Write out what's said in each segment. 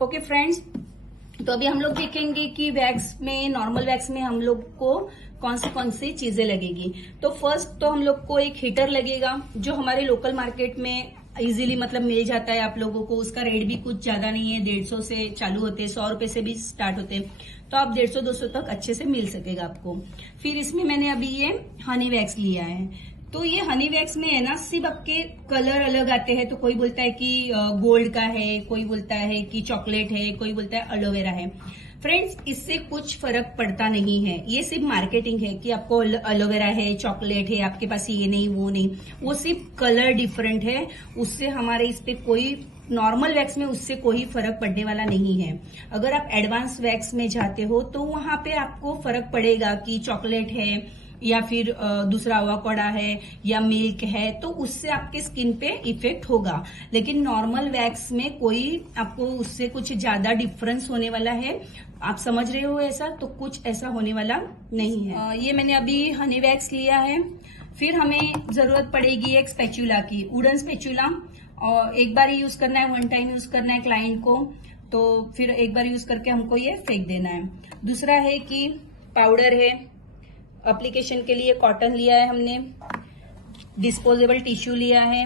Okay friends, तो अभी हम लोग देखेंगे कि वैक्स में, नॉर्मल वैक्स में हम लोग को कौन सी चीजें लगेगी। तो फर्स्ट तो हम लोग को एक हीटर लगेगा जो हमारे लोकल मार्केट में इजीली मतलब मिल जाता है आप लोगों को। उसका रेट भी कुछ ज्यादा नहीं है, 150 से चालू होते हैं, 100 रुपए से भी स्टार्ट होते हैं, तो आप 150-200 तक अच्छे से मिल सकेगा आपको। फिर इसमें मैंने अभी ये हनी वैक्स लिया है। तो ये हनी वैक्स में है ना, सिर्फ आपके कलर अलग आते हैं। तो कोई बोलता है कि गोल्ड का है, कोई बोलता है कि चॉकलेट है, कोई बोलता है एलोवेरा है। फ्रेंड्स, इससे कुछ फर्क पड़ता नहीं है, ये सिर्फ मार्केटिंग है कि आपको एलोवेरा है, चॉकलेट है, आपके पास ये नहीं वो नहीं, वो सिर्फ कलर डिफरेंट है। उससे हमारे इस पे कोई, नॉर्मल वैक्स में उससे कोई फर्क पड़ने वाला नहीं है। अगर आप एडवांस वैक्स में जाते हो तो वहां पे आपको फर्क पड़ेगा कि चॉकलेट है या फिर दूसरा अवाकाडो है या मिल्क है, तो उससे आपके स्किन पे इफेक्ट होगा। लेकिन नॉर्मल वैक्स में कोई आपको उससे कुछ ज्यादा डिफरेंस होने वाला है, आप समझ रहे हो ऐसा, तो कुछ ऐसा होने वाला नहीं है। ये मैंने अभी हनी वैक्स लिया है। फिर हमें जरूरत पड़ेगी एक स्पैचुला की, वुडन स्पैचुला, और एक बार यूज करना है, 1 टाइम यूज करना है क्लाइंट को, तो फिर एक बार यूज करके हमको ये फेंक देना है। दूसरा है कि पाउडर है, एप्लीकेशन के लिए कॉटन लिया है हमने, डिस्पोजेबल टिश्यू लिया है,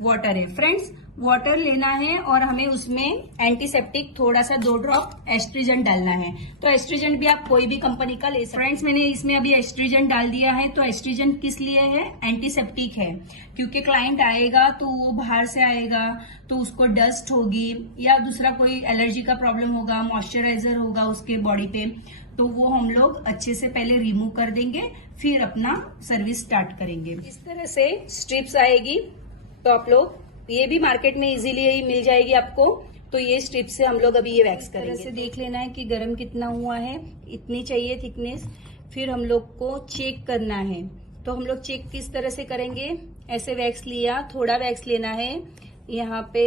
वाटर है। फ्रेंड्स, वाटर लेना है और हमें उसमें एंटीसेप्टिक थोड़ा सा 2 ड्रॉप एस्ट्रीजेंट डालना है। तो एस्ट्रीजेंट भी आप कोई भी कंपनी का ले सकते। फ्रेंड्स, मैंने इसमें अभी एस्ट्रीजेंट डाल दिया है। तो एस्ट्रीजेंट किस लिए है? एंटीसेप्टिक है, क्योंकि क्लाइंट आएगा तो वो बाहर से आएगा तो उसको डस्ट होगी या दूसरा कोई एलर्जी का प्रॉब्लम होगा, मॉइस्चराइजर होगा उसके बॉडी पे, तो वो हम लोग अच्छे से पहले रिमूव कर देंगे, फिर अपना सर्विस स्टार्ट करेंगे। इस तरह से स्ट्रिप्स आएगी, तो आप लोग ये भी मार्केट में इजीली मिल जाएगी आपको। तो ये स्ट्रिप से हम लोग अभी ये वैक्स करेंगे। इस तरह से देख लेना है कि गरम कितना हुआ है, इतनी चाहिए थिकनेस। फिर हम लोग को चेक करना है, तो हम लोग चेक किस तरह से करेंगे? ऐसे वैक्स लिया, थोड़ा वैक्स लेना है यहाँ पे,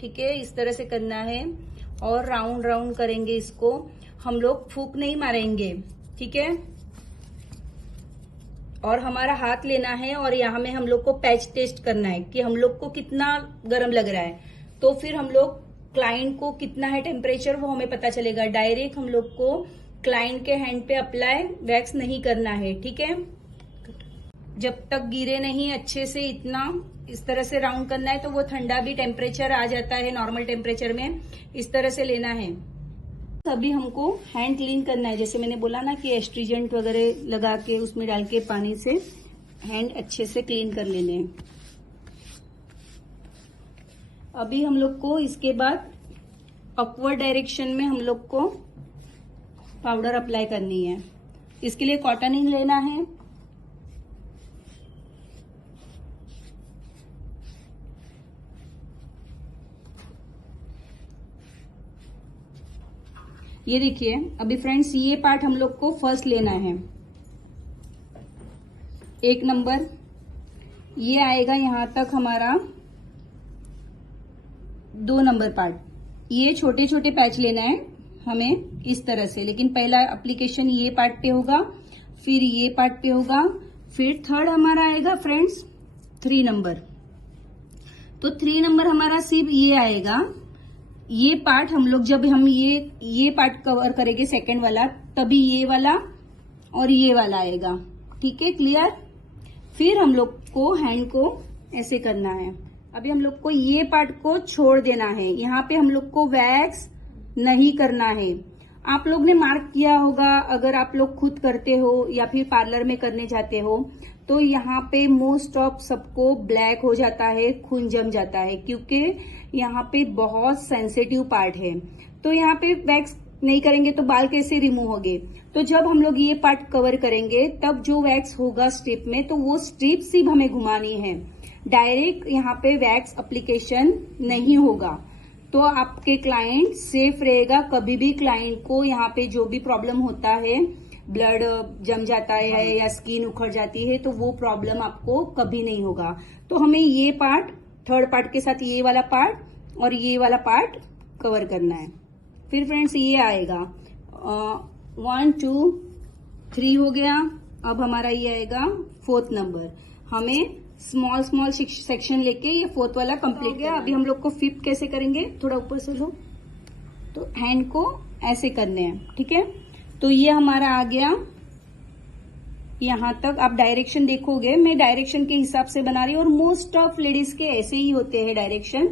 ठीक है, इस तरह से करना है और राउंड राउंड करेंगे इसको। हम लोग फूंक नहीं मारेंगे, ठीक है। और हमारा हाथ लेना है और यहाँ में हम लोग को पैच टेस्ट करना है कि हम लोग को कितना गर्म लग रहा है। तो फिर हम लोग क्लाइंट को कितना है टेम्परेचर, वो हमें पता चलेगा। डायरेक्ट हम लोग को क्लाइंट के हैंड पे अप्लाई वैक्स नहीं करना है, ठीक है। जब तक गिरे नहीं अच्छे से, इतना इस तरह से राउंड करना है। तो वो ठंडा भी टेम्परेचर आ जाता है नॉर्मल टेम्परेचर में, इस तरह से लेना है। अभी हमको हैंड क्लीन करना है, जैसे मैंने बोला ना कि एस्ट्रीजेंट वगैरह लगा के उसमें डाल के पानी से हैंड अच्छे से क्लीन कर लेने हैं। अभी हम लोग को इसके बाद अपवर्ड डायरेक्शन में हम लोग को पाउडर अप्लाई करनी है। इसके लिए कॉटनिंग लेना है। ये देखिए, अभी फ्रेंड्स ये पार्ट हम लोग को फर्स्ट लेना है, 1 नंबर ये आएगा यहां तक हमारा 2 नंबर पार्ट। ये छोटे छोटे पैच लेना है हमें इस तरह से, लेकिन पहला एप्लीकेशन ये पार्ट पे होगा, फिर ये पार्ट पे होगा, फिर थर्ड हमारा आएगा फ्रेंड्स 3 नंबर। तो 3 नंबर हमारा सिर्फ ये आएगा। ये पार्ट हम लोग जब हम ये पार्ट कवर करेंगे सेकंड वाला, तभी ये वाला और ये वाला आएगा, ठीक है, क्लियर। फिर हम लोग को हैंड को ऐसे करना है। अभी हम लोग को ये पार्ट को छोड़ देना है, यहाँ पे हम लोग को वैक्स नहीं करना है। आप लोग ने मार्क किया होगा, अगर आप लोग खुद करते हो या फिर पार्लर में करने जाते हो, तो यहाँ पे मोस्ट ऑफ सबको ब्लैक हो जाता है, खून जम जाता है, क्योंकि यहाँ पे बहुत सेंसिटिव पार्ट है। तो यहाँ पे वैक्स नहीं करेंगे तो बाल कैसे रिमूव होंगे? तो जब हम लोग ये पार्ट कवर करेंगे तब जो वैक्स होगा स्ट्रिप में, तो वो स्ट्रिप सिर्फ हमें घुमानी है, डायरेक्ट यहाँ पे वैक्स एप्लीकेशन नहीं होगा। तो आपके क्लाइंट सेफ रहेगा। कभी भी क्लाइंट को यहाँ पे जो भी प्रॉब्लम होता है, ब्लड जम जाता है या स्किन उखड़ जाती है, तो वो प्रॉब्लम आपको कभी नहीं होगा। तो हमें ये पार्ट, थर्ड पार्ट के साथ ये वाला पार्ट और ये वाला पार्ट कवर करना है। फिर फ्रेंड्स ये आएगा 1 2 3 हो गया। अब हमारा ये आएगा 4th नंबर। हमें स्मॉल सेक्शन लेके ये 4th वाला कंप्लीट हो गया। अभी हम लोग को 5th कैसे करेंगे, थोड़ा ऊपर से लो। तो हैंड को ऐसे करने हैं, ठीक है। तो ये हमारा आ गया यहां तक। आप डायरेक्शन देखोगे, मैं डायरेक्शन के हिसाब से बना रही हूँ और मोस्ट ऑफ लेडीज के ऐसे ही होते हैं डायरेक्शन।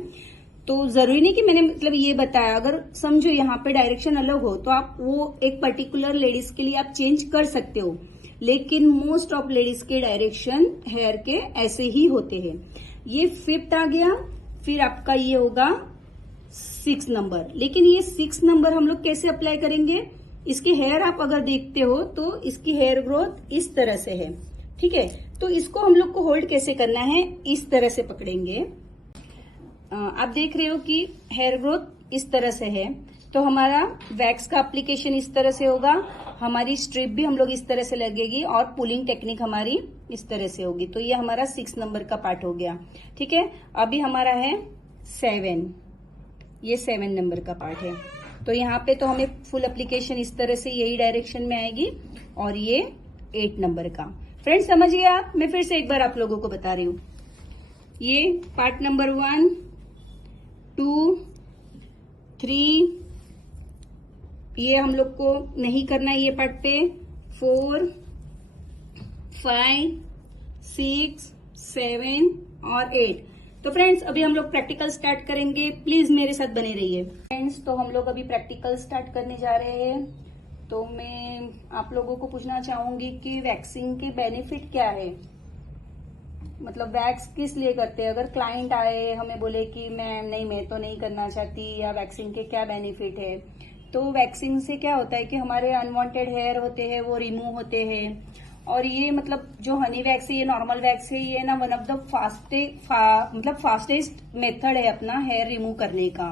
तो जरूरी नहीं कि मैंने मतलब ये बताया, अगर समझो यहाँ पे डायरेक्शन अलग हो तो आप वो एक पर्टिकुलर लेडीज के लिए आप चेंज कर सकते हो, लेकिन मोस्ट ऑफ लेडीज के डायरेक्शन हेयर के ऐसे ही होते हैं। ये 5th आ गया। फिर आपका ये होगा 6 नंबर। लेकिन ये 6 नंबर हम लोग कैसे अप्लाई करेंगे, इसके हेयर आप अगर देखते हो तो इसकी हेयर ग्रोथ इस तरह से है, ठीक है। तो इसको हम लोग को होल्ड कैसे करना है, इस तरह से पकड़ेंगे। आप देख रहे हो कि हेयर ग्रोथ इस तरह से है, तो हमारा वैक्स का एप्लीकेशन इस तरह से होगा, हमारी स्ट्रिप भी हम लोग इस तरह से लगेगी और पुलिंग टेक्निक हमारी इस तरह से होगी। तो ये हमारा 6 नंबर का पार्ट हो गया, ठीक है। अभी हमारा है 7, ये 7 नंबर का पार्ट है। तो यहाँ पे तो हमें फुल एप्लीकेशन इस तरह से यही डायरेक्शन में आएगी, और ये 8 नंबर का। फ्रेंड्स समझिए आप, मैं फिर से एक बार आप लोगों को बता रही हूँ। ये पार्ट नंबर 1, 2, 3, ये हम लोग को नहीं करना है ये पार्ट पे, 4, 5, 6, 7 और 8। तो फ्रेंड्स अभी हम लोग प्रैक्टिकल स्टार्ट करेंगे, प्लीज मेरे साथ बने रहिए। फ्रेंड्स तो हम लोग अभी प्रैक्टिकल स्टार्ट करने जा रहे हैं। तो मैं आप लोगों को पूछना चाहूंगी कि वैक्सिंग के बेनिफिट क्या है, मतलब वैक्स किस लिए करते हैं। अगर क्लाइंट आए हमें बोले कि मैम नहीं मैं तो नहीं करना चाहती, या वैक्सिंग के क्या बेनिफिट है, तो वैक्सिंग से क्या होता है कि हमारे अनवांटेड हेयर होते हैं वो रिमूव होते हैं। और ये मतलब जो हनी वैक्स है, ये नॉर्मल वैक्स है, ये ना one of the fastest method है अपना हेयर रिमूव करने का।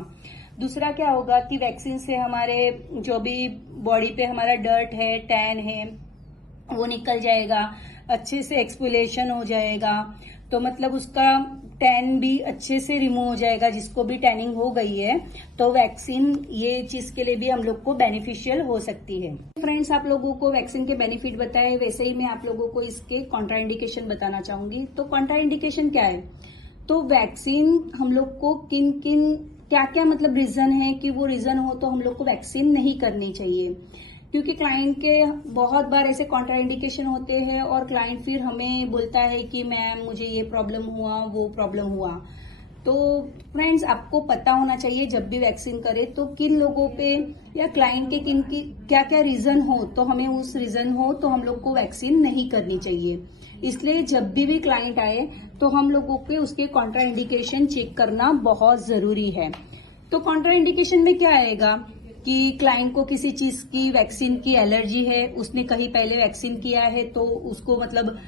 दूसरा क्या होगा कि वैक्सीन से हमारे जो भी बॉडी पे हमारा डर्ट है, टैन है, वो निकल जाएगा, अच्छे से एक्सफोलिएशन हो जाएगा। तो मतलब उसका टैन भी अच्छे से रिमूव हो जाएगा, जिसको भी टैनिंग हो गई है। तो वैक्सीन ये चीज के लिए भी हम लोग को बेनिफिशियल हो सकती है। फ्रेंड्स आप लोगों को वैक्सीन के बेनिफिट बताए, वैसे ही मैं आप लोगों को इसके कॉन्ट्राइंडिकेशन बताना चाहूंगी। तो कॉन्ट्राइंडिकेशन क्या है, तो वैक्सीन हम लोग को किन किन क्या क्या मतलब रीजन है कि वो रीजन हो तो हम लोग को वैक्सीन नहीं करनी चाहिए। क्योंकि क्लाइंट के बहुत बार ऐसे कॉन्ट्राइंडिकेशन होते हैं और क्लाइंट फिर हमें बोलता है कि मैम मुझे ये प्रॉब्लम हुआ, वो प्रॉब्लम हुआ। तो फ्रेंड्स आपको पता होना चाहिए जब भी वैक्सीन करे तो किन लोगों पे या क्लाइंट के किन की क्या क्या रीजन हो, तो हमें उस रीजन हो तो हम लोग को वैक्सीन नहीं करनी चाहिए। इसलिए जब भी क्लाइंट आए तो हम लोगों के उसके कॉन्ट्राइंडिकेशन चेक करना बहुत जरूरी है। तो कॉन्ट्राइंडिकेशन में क्या आएगा कि क्लाइंट को किसी चीज की वैक्सीन की एलर्जी है, उसने कहीं पहले वैक्सीन किया है तो उसको मतलब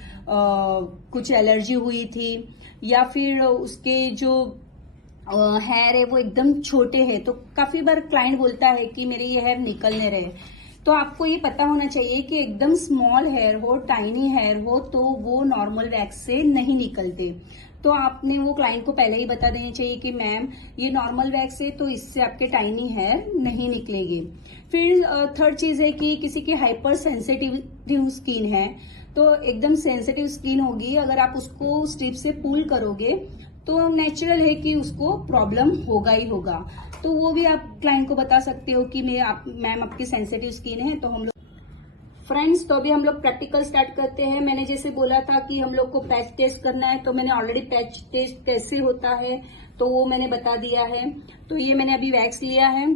कुछ एलर्जी हुई थी, या फिर उसके जो हेयर है वो एकदम छोटे हैं। तो काफी बार क्लाइंट बोलता है कि मेरे ये हेयर निकलने रहे। तो आपको ये पता होना चाहिए कि एकदम स्मॉल हेयर हो, टाइनी हेयर हो, तो वो नॉर्मल वैक्स से नहीं निकलते। तो आपने वो क्लाइंट को पहले ही बता देनी चाहिए कि मैम ये नॉर्मल वैक्स है तो इससे आपके टाइनी हेयर नहीं निकलेगी। फिर थर्ड चीज है कि किसी की हाइपर सेंसिटिव स्किन है, तो एकदम सेंसिटिव स्किन होगी, अगर आप उसको स्ट्रिप से पुल करोगे तो नेचुरल है कि उसको प्रॉब्लम होगा ही होगा। तो वो भी आप क्लाइंट को बता सकते हो कि मैम आपकी सेंसिटिव स्किन है। तो हम लोग फ्रेंड्स तो अभी हम लोग प्रैक्टिकल स्टार्ट करते हैं। मैंने जैसे बोला था कि हम लोग को पैच टेस्ट करना है, तो मैंने ऑलरेडी पैच टेस्ट कैसे होता है तो वो मैंने बता दिया है। तो ये मैंने अभी वैक्स लिया है।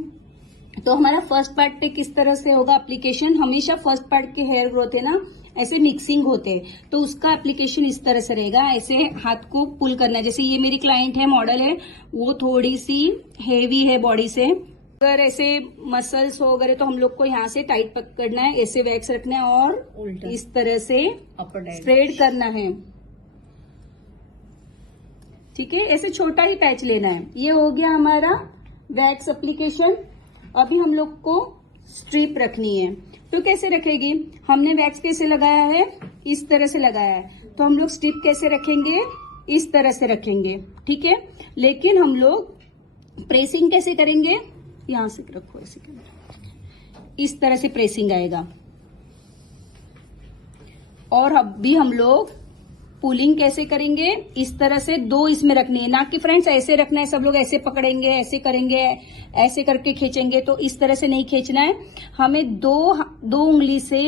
तो हमारा फर्स्ट पार्ट पे किस तरह से होगा एप्लीकेशन, हमेशा फर्स्ट पार्ट के हेयर ग्रोथ है ना ऐसे मिक्सिंग होते हैं, तो उसका एप्लीकेशन इस तरह से रहेगा। ऐसे हाथ को पुल करना है, जैसे ये मेरी क्लाइंट है, मॉडल है, वो थोड़ी सी हेवी है बॉडी से। अगर ऐसे मसल्स हो गए तो हम लोग को यहाँ से टाइट पकड़ना है, ऐसे वैक्स रखना है और इस तरह से स्प्रेड करना है, ठीक है। ऐसे छोटा ही पैच लेना है। ये हो गया हमारा वैक्स एप्लीकेशन। अभी हम लोग को स्ट्रिप रखनी है। तो कैसे रखेगी, हमने वैक्स कैसे लगाया है, इस तरह से लगाया है, तो हम लोग स्ट्रिप कैसे रखेंगे, इस तरह से रखेंगे, ठीक है। लेकिन हम लोग प्रेसिंग कैसे करेंगे, यहां से रखो, ऐसे इस तरह से प्रेसिंग आएगा। और अब भी हम लोग पुलिंग कैसे करेंगे, इस तरह से 2 इसमें रखनी है, ना कि फ्रेंड्स ऐसे रखना है, सब लोग ऐसे पकड़ेंगे, ऐसे करेंगे, ऐसे करके खींचेंगे, तो इस तरह से नहीं खींचना है। हमें दो उंगली से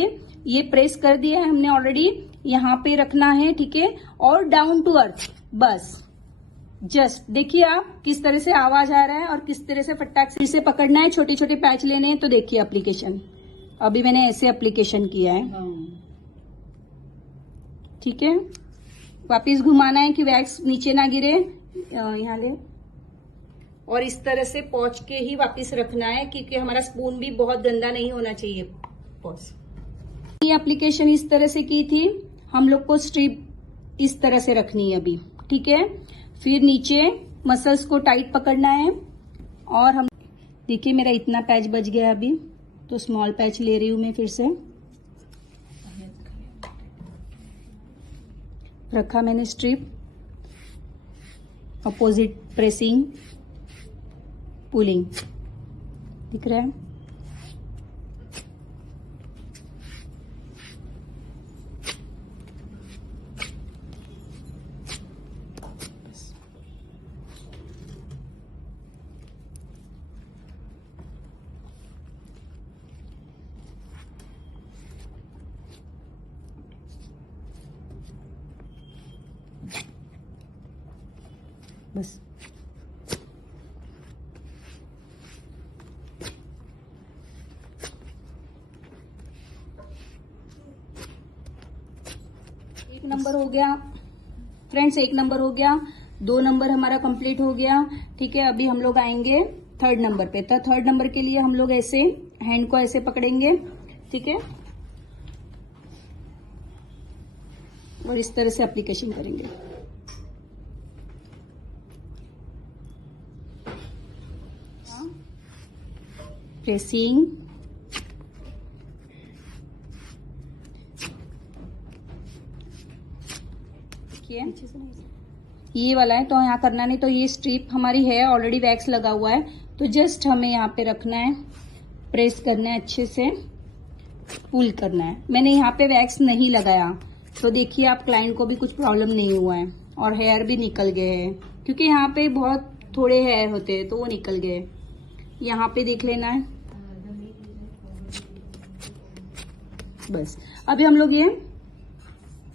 ये प्रेस कर दिया है हमने ऑलरेडी, यहाँ पे रखना है, ठीक है, और डाउन टू अर्थ, बस जस्ट देखिए आप किस तरह से आवाज आ रहा है और किस तरह से फटाक से पकड़ना है। छोटे छोटे पैच लेने हैं, तो देखिए एप्लीकेशन, अभी मैंने ऐसे एप्लीकेशन किया है, ठीक है। वापिस घुमाना है कि वैक्स नीचे ना गिरे, यहाँ ले, और इस तरह से पोंछ के ही वापिस रखना है, क्योंकि हमारा स्पून भी बहुत गंदा नहीं होना चाहिए। पॉज, ये एप्लीकेशन इस तरह से की थी, हम लोग को स्ट्रिप इस तरह से रखनी है अभी, ठीक है। फिर नीचे मसल्स को टाइट पकड़ना है, और हम देखिए मेरा इतना पैच बच गया अभी, तो स्मॉल पैच ले रही हूं मैं, फिर से रखा मैंने स्ट्रिप, अपोजिट प्रेसिंग पुलिंग, दिख रहा है। बस एक नंबर हो गया फ्रेंड्स, 1 नंबर हो गया, 2 नंबर हमारा कंप्लीट हो गया, ठीक है। अभी हम लोग आएंगे 3rd नंबर पे। तो 3rd नंबर के लिए हम लोग ऐसे हैंड को ऐसे पकड़ेंगे, ठीक है, और इस तरह से एप्लीकेशन करेंगे। प्रेसिंग, ये वाला है तो यहाँ करना नहीं, तो ये स्ट्रिप हमारी है ऑलरेडी, वैक्स लगा हुआ है, तो जस्ट हमें यहाँ पे रखना है, प्रेस करना है, अच्छे से पुल करना है। मैंने यहाँ पे वैक्स नहीं लगाया, तो देखिए आप क्लाइंट को भी कुछ प्रॉब्लम नहीं हुआ है, और हेयर भी निकल गए हैं, क्योंकि यहाँ पे बहुत थोड़े हेयर होते हैं तो वो निकल गए। यहाँ पे देख लेना है, बस। अभी हम लोग ये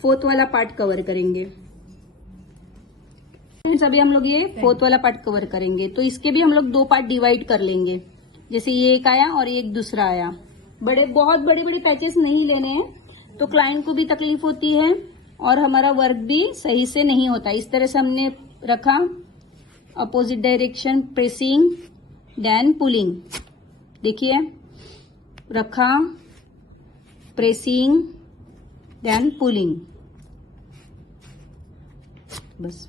4th वाला पार्ट कवर करेंगे फ्रेंड्स, अभी हम लोग ये 4th वाला पार्ट कवर करेंगे, तो इसके भी हम लोग 2 पार्ट डिवाइड कर लेंगे। जैसे ये एक आया और ये एक दूसरा आया, बहुत बड़े बड़े पैचेस नहीं लेने हैं, तो क्लाइंट को भी तकलीफ होती है और हमारा वर्क भी सही से नहीं होता। इस तरह से हमने रखा, opposite direction pressing then pulling, देखिए रखा, प्रेसिंग देन पुलिंग, बस।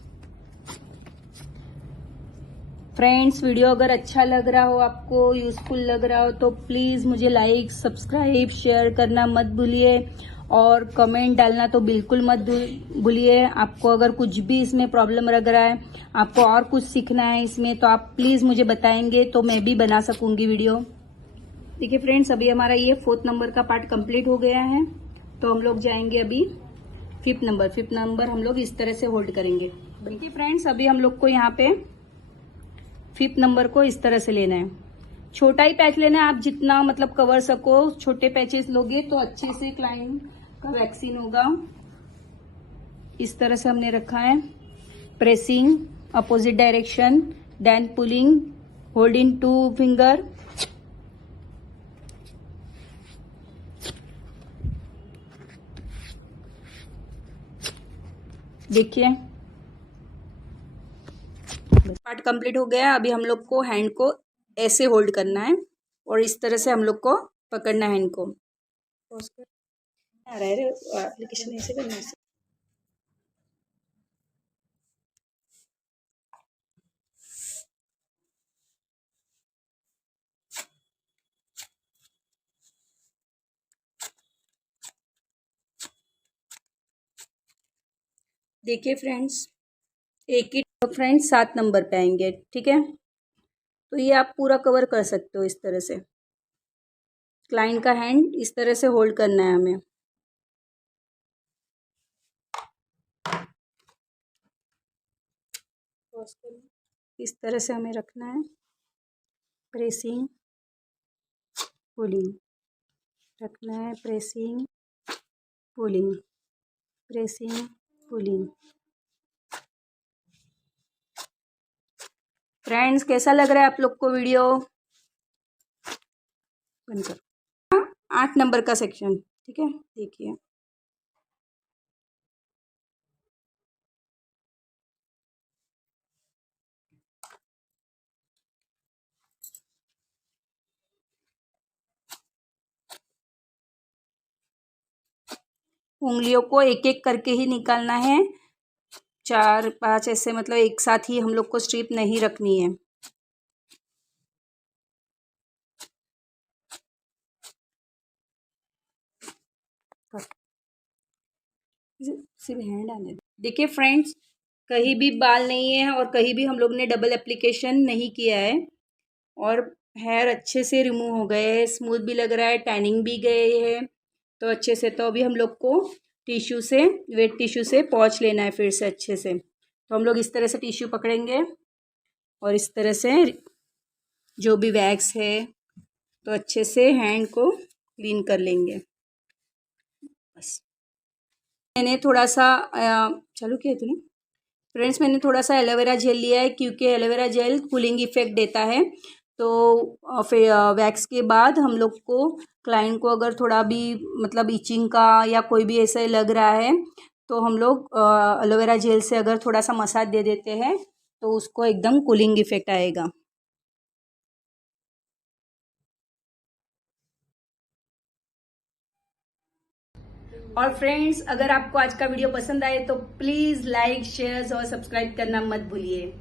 फ्रेंड्स, वीडियो अगर अच्छा लग रहा हो, आपको यूजफुल लग रहा हो, तो प्लीज मुझे लाइक, सब्सक्राइब, शेयर करना मत भूलिए, और कमेंट डालना तो बिल्कुल मत भूलिए। आपको अगर कुछ भी इसमें प्रॉब्लम लग रहा है, आपको और कुछ सीखना है इसमें, तो आप प्लीज मुझे बताएंगे, तो मैं भी बना सकूंगी वीडियो। देखिए फ्रेंड्स, अभी हमारा ये 4th नंबर का पार्ट कंप्लीट हो गया है, तो हम लोग जाएंगे अभी 5th नंबर। 5th नंबर हम लोग इस तरह से होल्ड करेंगे। देखिए फ्रेंड्स, अभी हम लोग को यहाँ पे 5th नंबर को इस तरह से लेना है, छोटा ही पैच लेना है, आप जितना मतलब कवर सको, छोटे पैचेस लोगे तो अच्छे से क्लाइंट का वैक्सीन होगा। इस तरह से हमने रखा है, pressing opposite direction then pulling, hold in 2 finger, देखिए पार्ट कंप्लीट हो गया। अभी हम लोग को हैंड को ऐसे होल्ड करना है, और इस तरह से हम लोग को पकड़ना है हैंड को। आ रहा है एप्लीकेशन ऐसे करना है। देखिए फ्रेंड्स, एक ही फ्रेंड्स 7 नंबर पे आएंगे, ठीक है। तो ये आप पूरा कवर कर सकते हो इस तरह से। क्लाइंट का हैंड इस तरह से होल्ड करना है हमें। पॉज करो। इस तरह से हमें रखना है, प्रेसिंग पुलिंग रखना है, pressing pulling, pressing pulling. Friends कैसा लग रहा है आप लोग को वीडियो? बंद करो। 8 नंबर का सेक्शन, ठीक है, देखिए। उंगलियों को एक एक करके ही निकालना है, 4-5 ऐसे, मतलब एक साथ ही हम लोग को स्ट्रिप नहीं रखनी है। सिर्फ हैंड आने। देखिए फ्रेंड्स, कहीं भी बाल नहीं है और कहीं भी हम लोग ने डबल एप्लीकेशन नहीं किया है और हेयर अच्छे से रिमूव हो गए हैं, स्मूथ भी लग रहा है, टैनिंग भी गए है तो अच्छे से। तो अभी हम लोग को टिश्यू से, वेट टिश्यू से पोंछ लेना है फिर से अच्छे से। तो हम लोग इस तरह से टिश्यू पकड़ेंगे और इस तरह से जो भी वैक्स है तो अच्छे से हैंड को क्लीन कर लेंगे। बस मैंने थोड़ा सा चालू किया तूने फ्रेंड्स, मैंने थोड़ा सा एलोवेरा जेल लिया है क्योंकि एलोवेरा जेल कूलिंग इफेक्ट देता है। तो फिर वैक्स के बाद हम लोग को, क्लाइंट को अगर थोड़ा भी मतलब इचिंग का या कोई भी ऐसा लग रहा है तो हम लोग एलोवेरा जेल से अगर थोड़ा सा मसाज दे देते हैं तो उसको एकदम कूलिंग इफेक्ट आएगा। और फ्रेंड्स, अगर आपको आज का वीडियो पसंद आए तो प्लीज़ लाइक, शेयर और सब्सक्राइब करना मत भूलिए।